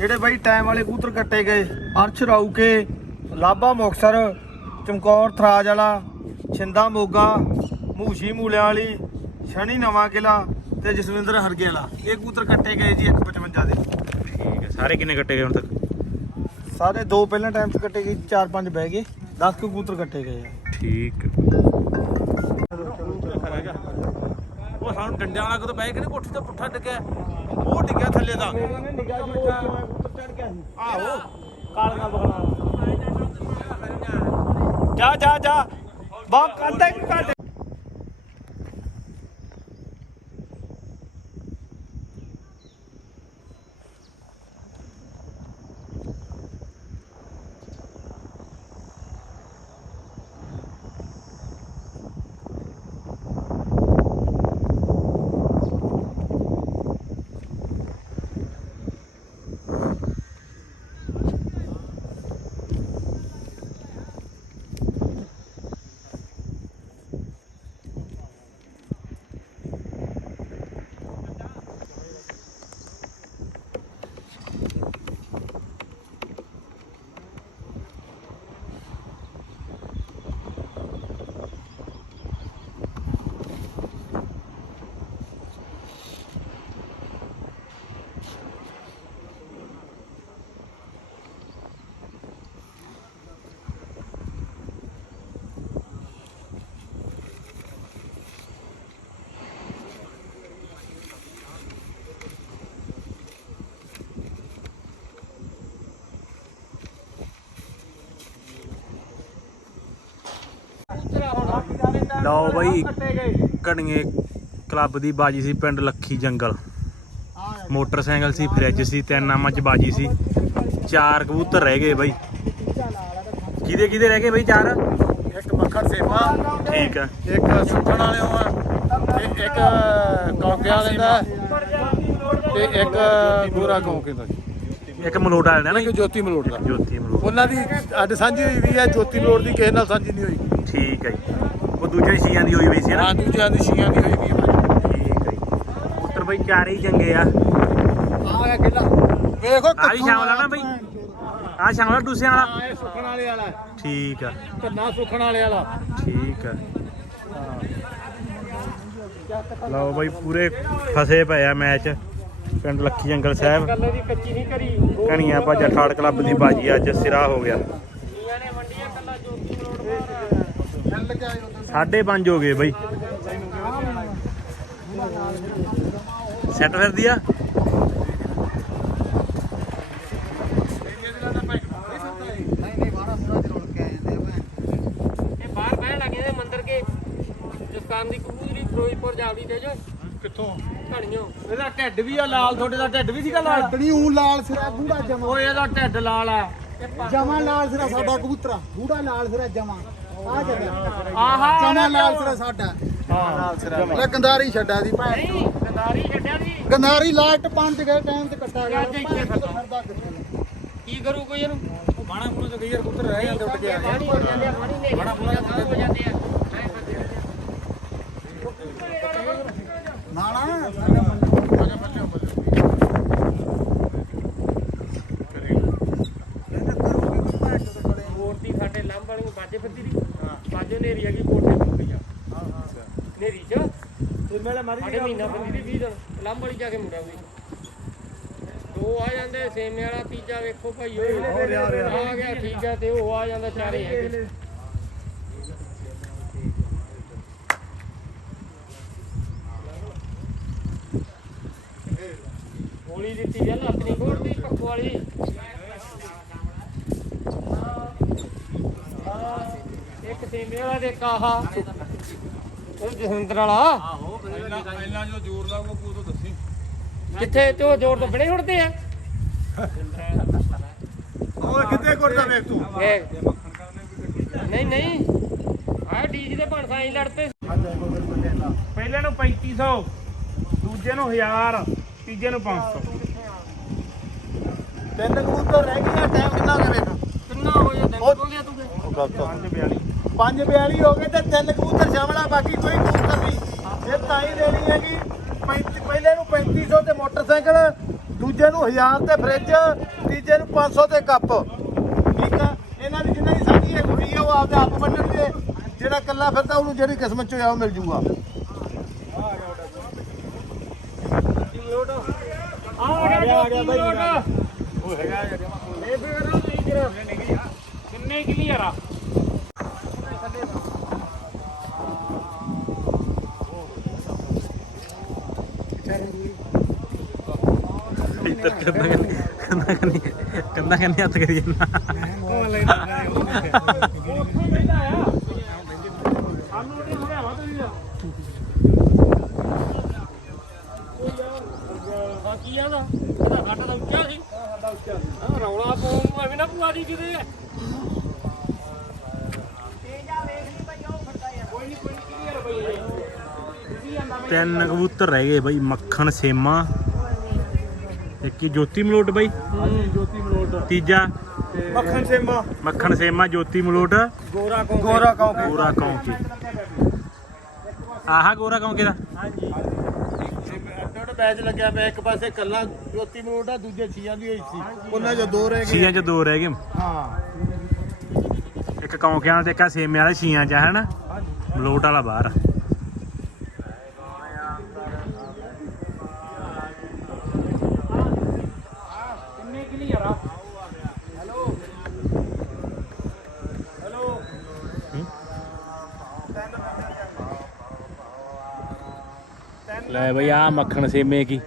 ਜਿਹੜੇ ਬਾਈ ਟਾਈਮ ਵਾਲੇ ਕਬੂਤਰ ਕੱਟੇ ਗਏ ਅਰਸ਼ ਰਾਊਕੇ ਲਾਬਾ ਮੁਕਸਰ ਚਮਕੌਰ ਥਰਾਜ ਵਾਲਾ ਛਿੰਦਾ ਮੋਗਾ ਮੂਸ਼ੀ ਮੂਲਿਆਂ ਵਾਲੀ ਸ਼ਨੀ ਨਵਾਂ ਕਿਲਾ ਤੇ ਜਸਵਿੰਦਰ ਹਰਗੇ ਵਾਲਾ ਇਹ ਕਬੂਤਰ ਕੱਟੇ ਗਏ ਜੀ 155 ਦੇ। ਠੀਕ ਹੈ ਸਾਰੇ ਕਿੰਨੇ ਕੱਟੇ ਗਏ ਹੁਣ ਤੱਕ? ਸਾਰੇ ਦੋ ਪਹਿਲਾਂ ਟਾਈਮ 'ਚ ਕੱਟੇ ਗਏ ਚਾਰ ਪੰਜ ਬਹਿ ਗਏ 10 ਕਬੂਤਰ ਕੱਟੇ ਗਏ ਆ। ਠੀਕ ਸਾਨੂੰ ਡੰਡਿਆਂ ਵਾਲਾ ਕਦੋਂ ਬਹਿ ਕੇ ਨਹੀਂ ਕੋਠੀ ਤੇ ਪੁੱਠਾ ਡਿੱਗਿਆ। ਉਹ ਡਿੱਗਿਆ ਥੱਲੇ ਦਾ। ਆਹੋ। ਕਾਲੀਆਂ ਜਾ ਜਾ ਜਾ। ਬਾ ਕੰਟੇ ਕੰਟੇ ਲਓ ਬਾਈ ਕਣੀਏ ਕਲੱਬ ਦੀ ਬਾਜੀ ਸੀ ਪਿੰਡ ਲੱਖੀ ਜੰਗਲ। ਮੋਟਰਸਾਈਕਲ ਸੀ ਫ੍ਰਿਜ ਸੀ ਤਿੰਨ ਨਾਮਾਂ ਚ ਬਾਜੀ ਸੀ। ਚਾਰ ਕਬੂਤਰ ਰਹਿ ਗਏ ਬਾਈ। ਕਿਹਦੇ ਕਿਹਦੇ ਰਹਿ ਗਏ ਬਾਈ ਚਾਰ? ਇੱਕ ਮੱਖਣ ਸੇਵਾ ਠੀਕ ਆ। ਇੱਕ ਸੁੱਖਣ ਵਾਲਿਓ ਆ ਤੇ ਇੱਕ ਕੌਂਕੇ ਵਾਲੇ ਦਾ ਤੇ ਇੱਕ ਗੋਰਾ ਕੌਂਕੇ ਦਾ। ਇੱਕ ਮਲੋਟ ਵਾਲੇ ਦਾ ਨਾ ਇੱਕ ਜੋਤੀ ਮਲੋਟ ਦਾ। ਜੋਤੀ ਮਲੋਟ। ਉਹਨਾਂ ਦੀ ਅੱਡ ਸਾਂਝੀ ਹੋਈ ਵੀ ਹੈ ਜੋਤੀ ਮਲੋਟ ਦੀ ਕਿਸੇ ਨਾਲ ਸਾਂਝੀ ਨਹੀਂ ਹੋਈ। ਠੀਕ ਹੈ ਜੀ। ਦੂਜੇ ਸ਼ੀਆਂ ਦੀ ਹੋਈ ਹੋਈ ਸੀ ਹਾਂ ਨਾ? ਦੀ ਛੀਆਂ ਦੀ ਹੋਈ ਵੀ ਆ ਠੀਕ ਹੈ ਪੁੱਤਰ ਬਈ ਚਾਰੇ ਹੀ ਚੰਗੇ ਆ। ਗਿਆ ਕਿੱਲਾ ਵੇਖੋ ਆ ਵੀ ਸ਼ਾਮਲਾ ਨਾ ਬਈ। ਆ ਸ਼ਾਮਲਾ ਡੂਸਿਆਂ ਵਾਲਾ ਆਏ ਸੁਖਣ ਵਾਲੇ ਵਾਲਾ ਠੀਕ ਆ। ਕੰਨਾ ਸੁਖਣ ਵਾਲੇ ਵਾਲਾ। ਠੀਕ ਆ। ਲਓ ਬਈ ਪੂਰੇ ਫਸੇ ਪਏ ਆ ਮੈਚ। ਪਿੰਡ ਲੱਖੀ ਜੰਗਲ ਸਾਹਿਬ। ਗੱਲੇ ਦੀ ਕੱਚੀ ਨਹੀਂ ਕਰੀ। ਕਣੀਆਂ ਭਾਜਾ ਠਾੜ ਕਲੱਬ ਦੀ ਬਾਜੀ ਅੱਜ ਸਿਰਾ ਹੋ ਗਿਆ। 5.5 ਹੋ ਗਏ ਬਾਈ। ਸੈੱਟ ਫਿਰਦੀ ਆ ਫਿਰੋਜ਼ਪੁਰ ਜਾਂਦੀ ਕਿੱਥੋਂ? ਘੜੀਆਂ ਇਹਦਾ ਢਿੱਡ ਵੀ ਆ ਲਾਲ ਤੁਹਾਡੇ ਦਾ ਢਿੱਡ ਵੀ ਸੀਗਾ ਲਾਲ? ਢਿੱਡ ਨਹੀਂ ਉਹ ਲਾਲ ਸਿਰਾ ਬੂੜਾ ਜਮਾ। ਓਏ ਇਹਦਾ ਢਿੱਡ ਲਾਲ ਆ। ਜਮਾ ਲਾਲ ਸਿਰਾ ਸਾਡਾ ਕਬੂਤਰਾ ਬੂੜਾ ਲਾਲ ਸਿਰਾ ਜਮਾ। ਆਹਾ ਜਮਾ ਲਾਲ ਸਿਰਾ ਸਾਡਾ। ਹਾਂ ਲੈ ਗੰਦਾਰੀ ਛੱਡਾ ਦੀ ਭੈਣ ਨਹੀਂ ਗੰਦਾਰੀ ਛੱਡਿਆ ਦੀ ਗੰਦਾਰੀ ਲਾਟ ਪੰਜ ਗਏ ਟਾਈਮ ਤੇ ਕੱਟਾ ਗਿਆ। ਅੱਜ ਇੱਥੇ ਫਿਰਦਾ। ਕੀ ਕਰੂ ਕੋਈ ਇਹਨੂੰ? ਬਾਣਾ ਪੂਰਾ ਤੋਂ ਗਈ ਯਾਰ ਪੁੱਤਰ ਰਹਿ ਜਾਂਦੇ ਉੱਡ ਗਿਆ ਪਾਣੀ ਹੋ ਜਾਂਦੇ ਆ ਪਾਣੀ ਨੇ ਬੜਾ ਪੂਰਾ ਹੋ ਜਾਂਦੇ ਆ। ਨਾ ਨਾ ਮੂਰਤੀ ਸਾਡੇ ਲੰਬ ਵਾਲੀ ਨੂੰ ਬਾਜੇ ਫਿਰਦੀ ਦੀ ਬਾਜੇ ਨੇਰੀ ਹੈਗੀ ਕੋਠੇ ਤੋਂ ਪਈ ਆ ਨੇਰੀ ਚ ਤੇ ਮੇਲੇ ਮਾਰੀ ਸਾਡੇ ਮਹੀਨਾ ਬੰਦੀ ਦੀ 20 ਦਿਨ ਲੰਬ ਵਾਲੀ ਜਾ ਕੇ ਮੁੜਿਆ ਕੋਈ। ਦੋ ਆ ਜਾਂਦੇ ਸੇਮੇ ਵਾਲਾ ਤੀਜਾ ਵੇਖੋ ਭਾਈ ਓਏ ਆ ਗਿਆ ਠੀਕ ਆ ਤੇ ਉਹ ਆ ਜਾਂਦਾ ਚਾਰੇ ਹੈਗੇ। ਗੋਲੀ ਦਿੱਤੀ ਜਲ ਆਪਣੀ ਕੋਲ ਦੀ ਪੱਖੋ ਵਾਲੀ। ਇੱਕ ਸੇਮੇ ਵਾਲਾ ਤੇ ਕਾਹਾ ਉਹ ਜਸਵਿੰਦਰ ਵਾਲਾ। ਪਹਿਲਾਂ ਜੋ ਜ਼ੋਰ ਲਾਊਗਾ ਕੂਦੋ ਦੱਸੀ। ਕਿੱਥੇ ਤੇ ਉਹ ਜ਼ੋਰ ਤੋਂ ਬੜੇ ਉੜਦੇ ਆ? ਓਏ ਕਿੱਥੇ ਕਰਦਾ ਵੇਖ ਤੂੰ? ਇਹ ਨਹੀਂ ਨਹੀਂ। ਆ ਡੀਜੀ ਦੇ ਬਣ ਸਾਈ ਲੜ ਪਏ ਪਹਿਲੇ ਨੂੰ 3500 ਦੂਜੇ ਨੂੰ 1000 ਤੀਜੇ ਨੂੰ 500 ਤਿੰਨ ਕਬੂਤਰ ਰਹਿ ਗਏ ਟਾਈਮ ਕਿੰਨਾ ਹੋ ਗਿਆ ਕਿੰਨਾ ਹੋ ਜਾਂਦਾ ਹੋ ਗਿਆ ਤੂੰ ਫਿਰ? 542 ਪੰਜ 42 ਹੋ ਗਏ ਤੇ ਤਿੰਨ ਕਬੂਤਰ ਸ਼ਾਮਲਾ ਬਾਕੀ ਕੋਈ ਕਬੂਤਰ ਨਹੀਂ। ਇਹ ਤਾਂ ਹੀ ਦੇਣੀ ਹੈ ਕਿ 35 ਪਹਿਲੇ ਨੂੰ 3500 ਤੇ ਮੋਟਰਸਾਈਕਲ, ਦੂਜੇ ਨੂੰ 1000 ਤੇ ਫ੍ਰਿਜ, ਤੀਜੇ ਨੂੰ 500 ਤੇ ਕੱਪ। ਠੀਕ ਆ? ਇਹਨਾਂ ਦੀ ਜਿੰਨਾ ਦੀ ਸਾਂਝੀ ਹੈ ਕੁੜੀ ਆ, ਉਹ ਆਪਦੇ ਆਪ ਵੰਡਣਗੇ। ਜਿਹੜਾ ਇਕੱਲਾ ਫਿਰਦਾ, ਉਹਨੂੰ ਜਿਹੜੀ ਕਿਸਮਤ ਚ ਆ ਉਹ ਮਿਲ ਜੂਗਾ। ਆ ਗਿਆ ਆ ਗਿਆ ਬਾਈ ਉਹ ਹੈਗਾ ਇਹ ਫਿਰ ਨਹੀਂ ਕਰਾ ਕਿੰਨੇ ਕਲੀਅਰ ਆ? ਇੱਧਰ ਕੰਦਾ ਕੰਦਾ ਕੰਦਾ ਕੰਦਾ ਕੰਦਾ ਹੱਥ ਕਰੀ ਜਾਂਦਾ। ਉੱਥੇ ਬੈਠਾ ਆ ਸਾਨੂੰ ਨਹੀਂ ਹਰਿਆਵਾ ਤੁਸੀਂ ਹਾਂ ਕੀ ਆਦਾ ਇਹਦਾ ਘਾਟਾ ਤਾਂ ਉੱਚਾ ਸੀ ਸਾਡਾ ਉੱਚਾ ਸੀ ਹਾਂ ਰੌਲਾ ਪਾਉਣ ਐਵੇਂ ਨਾ ਪੂਆ ਦੀ ਕਿਤੇ ਤਿੰਨ ਕਬੂਤਰ ਰਹਿ ਗਏ ਬਾਈ, ਮੱਖਣ, ਸੇਮਾ। ਇੱਕ ਜੋਤੀ ਮਲੋਟ ਬਾਈ? ਜੋਤੀ ਮਲੋਟ। ਤੀਜਾ? ਮੱਖਣ ਸੇਮਾ। ਮੱਖਣ ਸੇਮਾ ਜੋਤੀ ਮਲੋਟ। ਗੋਰਾ ਕੌਂ ਗੋਰਾ ਕੌਂ ਗੋਰਾ ਕੌਂਕੇ। ਆਹਾ ਗੋਰਾ ਕੌਂਕੇ ਦਾ? ਅੱਡ ਬੈਚ ਲੱਗਿਆ ਪਿਆ ਇੱਕ ਪਾਸੇ ਕੱਲਾ ਜੋਤੀ ਮਲੋਟ ਆ ਦੂਜੇ ਛੀਆਂ ਦੀ ਹੋਈ ਸੀ। ਉਹਨਾਂ ਚੋਂ ਦੋ ਰਹਿ ਗਏ। ਛੀਆਂ ਚ ਦੋ ਰਹਿ ਗਏ। ਹਾਂ। ਇੱਕ ਕੌਂਕਿਆਂ ਤੇ ਇੱਕ ਸੇਮੇ ਵਾਲਾ ਛੀਆਂ ਚ ਹੈ ਨਾ ਮਲੋਟ ਵਾਲਾ ਬਾਹਰ ਆ। ਕਿੰਨੇ ਕਲੀਅਰ ਆ ਲੈ ਬਈ ਆ ਮੱਖਣ ਸੇਮੇ ਕੀ।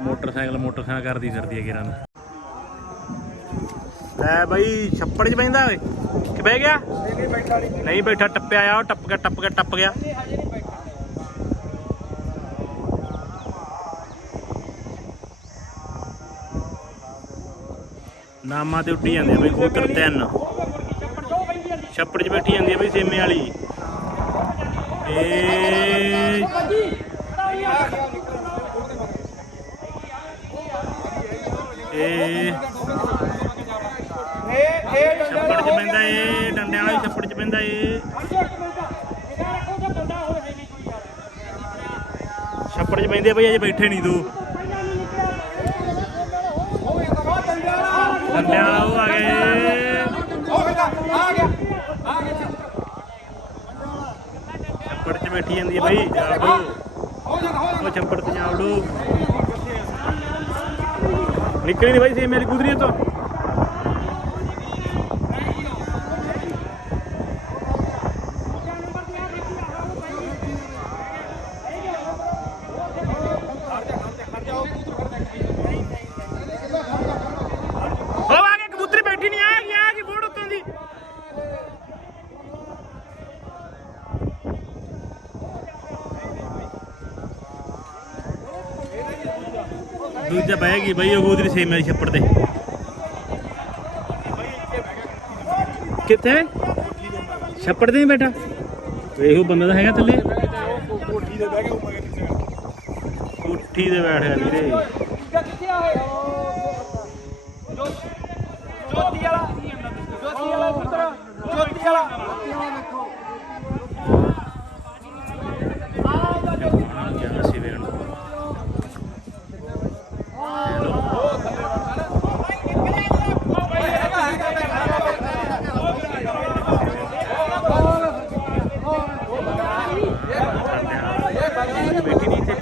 ਮੋਟਰਸਾਈਕਲ ਮੋਟਰਸਾਈਕਲ ਕਰਦੀ ਫਿਰਦੀ ਹੈ ਕਿਰਾਂ ਲੈ ਬਈ ਛੱਪੜ 'ਚ ਬੈਂਦਾ ਓਏ। ਕਿ ਬਹਿ ਗਿਆ? ਨਹੀਂ ਬੈਠਾ, ਟੱਪਿਆ ਆ, ਉਹ ਟੱਪ ਗਿਆ ਟੱਪ ਗਿਆ ਟੱਪ ਗਿਆ। ਨਾਮਾਂ ਤੇ ਉੱਡੀ ਜਾਂਦੇ ਬਈ ਕਬੂਤਰ ਤਿੰਨ। ਛੱਪੜ 'ਚ ਬੈਠੀ ਜਾਂਦੀ ਆ ਬਈ ਸੇਮੇ ਵਾਲੀ। ਏ ਏ ਛੱਪੜ 'ਚ ਪੈਂਦਾ ਏ ਡੰਡਿਆਂ ਵਾਲੀ ਛੱਪੜ 'ਚ ਪੈਂਦਾ ਏ। ਛੱਪੜ 'ਚ ਪੈਂਦੇ ਬਈ ਅਜੇ ਬੈਠੇ ਨਹੀਂ ਤੂੰ। ਡੰਡਿਆਂ ਉਹ ਆ ਗਏ। ਬੈਠੀ ਜਾਂਦੀ ਹੈ ਬਈ? ਉਹ ਛੱਪੜ ਤੇ ਜਾੜੋ ਨਿਕਲੀ ਨਹੀਂ ਬਾਈ ਸੇ ਮੇਰੀ ਕੁਦਰੀ ਤੋਂ ਉਹ ਆ ਕੇ ਕਬੂਤਰੀ ਬੈਠੀ ਨਹੀਂ ਆ ਗਈ ਆ ਗਈ ਬੋੜ ਉੱਤੋਂ ਦੀ ਦੂਜਾ ਬਈ, ਉਹ ਕਬੂਤਰੀ ਸੇਮ ਵਾਲੀ ਛੱਪੜ ਤੇ। ਕਿੱਥੇ? ਛੱਪੜ ਤੇ ਬੈਠਾ? ਇਹੋ ਬੰਦਾ ਤਾਂ ਹੈਗਾ ਥੱਲੇ। ਕੋਠੀ ਤੇ ਬਹਿ ਗਿਆ ਕੋਠੀ ਤੇ ਬੈਠ ਗਿਆ ਵੀਰੇ। ਕਿੱਥੇ ਆ ਓਏ ਜੋਤੀ ਵਾਲਾ। ਜੋਤੀ ਵਾਲਾ ਪੁੱਤਰ। ਜੋਤੀ ਵਾਲਾ ਗਿਆ ਸੀ ਵੇਣ ਬੈਠੀ ਨਹੀਂ ਇੱਥੇ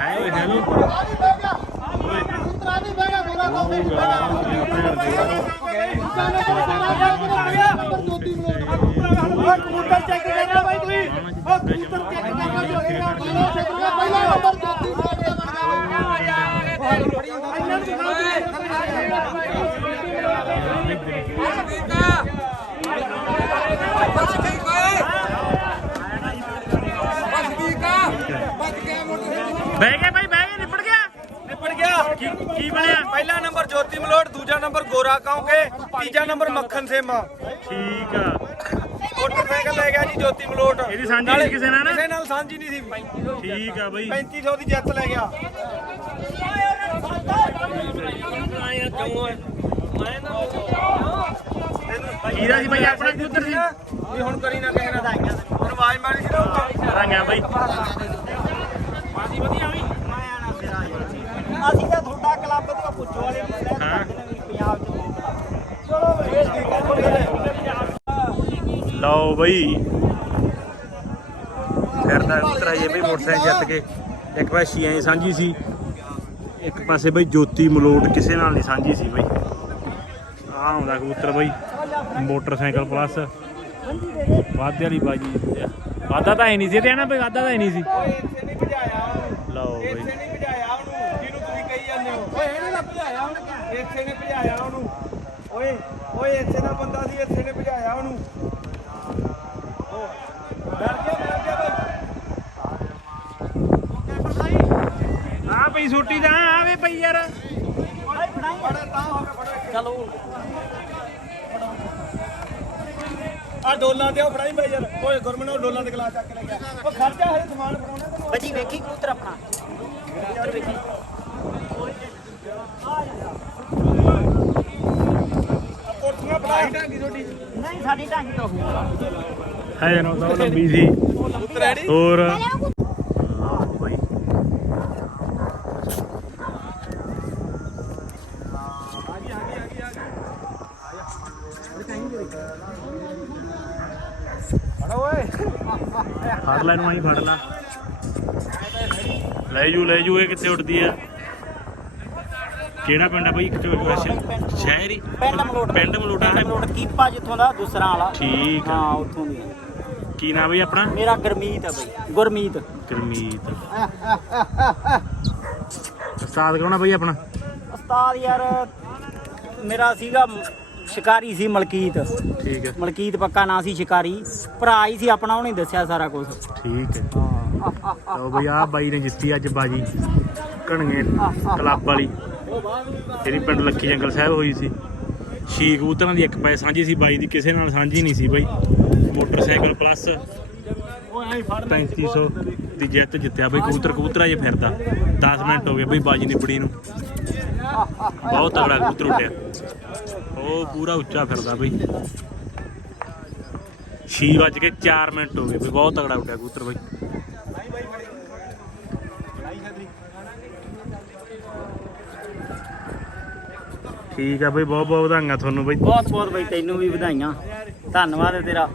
ਆਏ ਓਏ ਹੈਲੋ ਕਬੂਤਰ ਚੈੱਕ ਕਰਨਾ ਬਾਈ ਤੁਸੀਂ ਉਹ ਕਬੂਤਰ ਚੈੱਕ ਕਰਨਾ ਪਹਿਲਾ ਨੰਬਰ ਜੋਤੀ ਬਹਿ ਗਏ ਭਾਈ ਬਹਿ ਗਏ ਨਿਪੜ ਗਿਆ ਨਿਪਟ ਗਿਆ ਕੀ ਕੀ ਬਣਿਆ? ਪਹਿਲਾ ਨੰਬਰ ਜੋਤੀ ਮਲੋਟ ਦੂਜਾ ਨੰਬਰ ਗੋਰਾ ਕੌਂਕੇ ਤੀਜਾ ਨੰਬਰ ਮੱਖਣ ਸੇਮਾ। ਠੀਕ ਆ। ਮੋਟਰਸਾਈਕਲ ਲੈ ਗਿਆ ਜੀ ਜੋਤੀ ਮਲੋਟ। ਇਹਦੀ ਸਾਂਝੀ ਸੀ ਕਿਸੇ ਨਾਲ ਨਾ? ਕਿਸੇ ਨਾਲ ਸਾਂਝੀ ਨਹੀਂ ਸੀ। ਠੀਕ ਆ ਬਈ। 3500 ਦੀ ਜਿੱਤ ਲੈ ਗਿਆ। ਹੀਰਾ ਸੀ ਭਾਈ ਆਪਣਾ ਕਬੂਤਰ ਸੀ। ਵੀ ਹੁਣ ਕਰੀ ਨਾ ਕਿਸੇ ਨਾਲ। ਵਧਾਈਆਂ ਆਵਾਜ਼ ਮਾਰੀ ਸੀ ਨਾ ਉੱਤੇ ਰਾਂਗਾ ਬਈ। ਅਸੀਂ ਤਾਂ ਤੁਹਾਡਾ ਕਲੱਬ ਤੇ ਪੁੱਛੋ ਵਾਲੇ ਨੂੰ ਸਹਿਤ ਹਾਂ। ਕਰਦੇ ਨੇ ਵੀ ਪੰਜਾਬ ਚ ਦੋ ਕਲੱਬ ਚਲੋ ਬਈ ਲਓ ਬਈ। ਫਿਰਦਾ ਉਤਰਾਈਏ ਬਈ ਮੋਟਰਸਾਈਕਲ ਜਿੱਤ ਕੇ। ਇੱਕ ਪਾਸੇ ਛੀਆਂ ਦੀ ਸਾਂਝੀ ਸੀ। ਇੱਕ ਪਾਸੇ ਬਈ ਜੋਤੀ ਮਲੋਟ ਕਿਸੇ ਨਾਲ ਨਹੀਂ ਸਾਂਝੀ ਸੀ ਬਈ। ਆ ਆਉਂਦਾ ਕਬੂਤਰ ਬਈ। ਮੋਟਰਸਾਈਕਲ ਪਲੱਸ ਵਾਧੇ ਵਾਲੀ ਬਾਜੀ ਵਾਧਾ ਤਾਂ ਹੈ ਨਹੀਂ ਸੀ ਤੇ ਨਾ ਬਈ ਵਾਧਾ ਤਾਂ ਹੈ ਨਹੀਂ ਸੀ। ਓਏ ਇੱਥੇ ਨਹੀਂ ਭਜਾਇਆ ਉਹਨੂੰ। ਲਓ ਬਈ ਇੱਥੇ ਨਹੀਂ ਭਜਾਇਆ ਉਹਨੂੰ ਜਿਹਨੂੰ ਤੁਸੀਂ ਕਹੀ ਜਾਂਦੇ ਹੋ ਓਏ ਇਹਨੇ ਨਾ ਭਜਾਇਆ ਉਹਨੇ। ਇੱਥੇ ਨੇ ਭਜਾਇਆ ਉਹਨੂੰ। ਓਏ ਓਏ ਇੱਥੇ ਦਾ ਬੰਦਾ ਸੀ ਇੱਥੇ ਨੇ ਭਜਾਇਆ ਉਹਨੂੰ। ਡਰ ਗਿਆ ਡਰ ਗਿਆ ਬਈ। ਆ ਪਈ ਛੋਟੀ ਦਾ ਆਵੇ ਪਈ ਯਾਰ। ਚਲੋ। ਆ ਡੋਲਾਂ ਤੇ ਉਹ ਫੜਾਈ ਬਾਈ ਯਾਰ। ਓਏ ਗੁਰਮਨ ਉਹ ਡੋਲਾਂ ਤੇ ਗਲਾਸ ਚੱਕ ਲੈ ਗਿਆ ਉਹ ਖਰਚਾ ਹਰੇ ਸਮਾਨ ਫੜਾਉਣਾ ਤੈਨੂੰ ਬੱਜੀ ਵੇਖੀ ਕਬੂਤਰ ਆਪਣਾ। ਕਬੂਤਰ ਵੇਖੀ ਕੋਠੀਆਂ ਫੜਾਈ ਢਾਂਗੀ ਛੋਟੀ ਨਹੀਂ ਸਾਡੀ ਢੰਗ ਤੋਂ ਹੋਊਗਾ ਹੈ ਜਨੋ ਤਾਂ ਲੰਬੀ ਸੀ ਰੈਡੀ ਹੋਰ? ਬਈ ਫੜ ਓਏ ਫੜ ਲੈ ਨੂੰ ਆਈ ਫੜ ਲੈ। ਲੈ ਜੂ ਲੈ ਜੂ ਇਹ ਕਿੱਥੇ ਉੱਡਦੀ ਆ? ਕਿਹੜਾ ਪਿੰਡ ਆ ਬਈ? ਕਿੱਥੇ ਵੈਸੇ ਸ਼ਹਿਰੀ ਪਿੰਡ ਮਲੋਟ। ਪਿੰਡ ਮਲੋਟਾ ਪਿੰਡ ਮਲੋਟ ਕੀਪਾ ਜਿੱਥੋਂ ਦਾ ਦੂਸਰਾ ਵਾਲਾ। ਠੀਕ ਆ। ਹਾਂ ਉੱਥੋਂ ਦੀ ਕੀ ਨਾਮ ਬਈ ਆਪਣਾ? ਮੇਰਾ ਗਰਮੀਤ ਹੈ ਬਈ। ਗੁਰਮੀਤ। ਕਰਮੀਤ ਉਸਤਾਦ ਕੌਣ ਆ ਬਈ ਆਪਣਾ? ਉਸਤਾਦ ਯਾਰ ਮੇਰਾ ਸੀਗਾ ਸ਼ਿਕਾਰੀ ਸੀ ਮਲਕੀਤ। ਠੀਕ ਹੈ ਮਲਕੀਤ ਪੱਕਾ ਨਾਂ ਸੀ ਸ਼ਿਕਾਰੀ। ਭਰਾ ਹੀ ਸੀ ਆਪਣਾ ਉਹਨੇ ਦੱਸਿਆ ਸਾਰਾ ਕੁਝ ਠੀਕ ਹੈ। ਲਓ ਬਈ ਆ ਬਾਈ ਨੇ ਜਿੱਤੀ ਅੱਜ ਬਾਜੀ। ਕਣਗੇ ਕਲੱਬ ਵਾਲੀ। ਜਿਹੜੀ ਪਿੰਡ ਲੱਖੀ ਜੰਗਲ ਸਾਹਿਬ ਹੋਈ ਸੀ। ਛੀ ਕਬੂਤਰਾਂ ਦੀ ਇੱਕ ਪੈ ਸਾਂਝੀ ਸੀ, ਬਾਈ ਦੀ ਕਿਸੇ ਨਾਲ ਸਾਂਝੀ ਨਹੀਂ ਸੀ ਬਈ। ਮੋਟਰਸਾਈਕਲ ਪਲੱਸ 3500 ਦੀ ਜਿੱਤ ਜਿੱਤਿਆ ਬਈ। ਕਬੂਤਰ ਕਬੂਤਰਾ ਜੇ ਫਿਰਦਾ। 10 ਮਿੰਟ ਹੋ ਗਏ ਬਈ ਬਾਜੀ ਨਿਬੜੀ ਨੂੰ। ਬਹੁਤ ਤਗੜਾ ਕਬੂਤਰ ਉੱਡਿਆ। ਉਹ ਪੂਰਾ ਉੱਚਾ ਫਿਰਦਾ ਬਈ। 6 ਵੱਜ ਕੇ 4 ਮਿੰਟ ਹੋ ਗਏ ਬਈ। ਬਹੁਤ ਤਗੜਾ ਉੱਡਿਆ ਕਬੂਤਰ ਬਈ। ਠੀਕ ਆ ਬਈ ਬਹੁਤ ਬਹੁਤ ਵਧਾਈਆਂ ਤੁਹਾਨੂੰ ਬਈ। ਬਹੁਤ ਬਹੁਤ ਬਈ, ਤੈਨੂੰ ਵੀ ਵਧਾਈਆਂ। ਧੰਨਵਾਦ ਹੈ ਤੇਰਾ।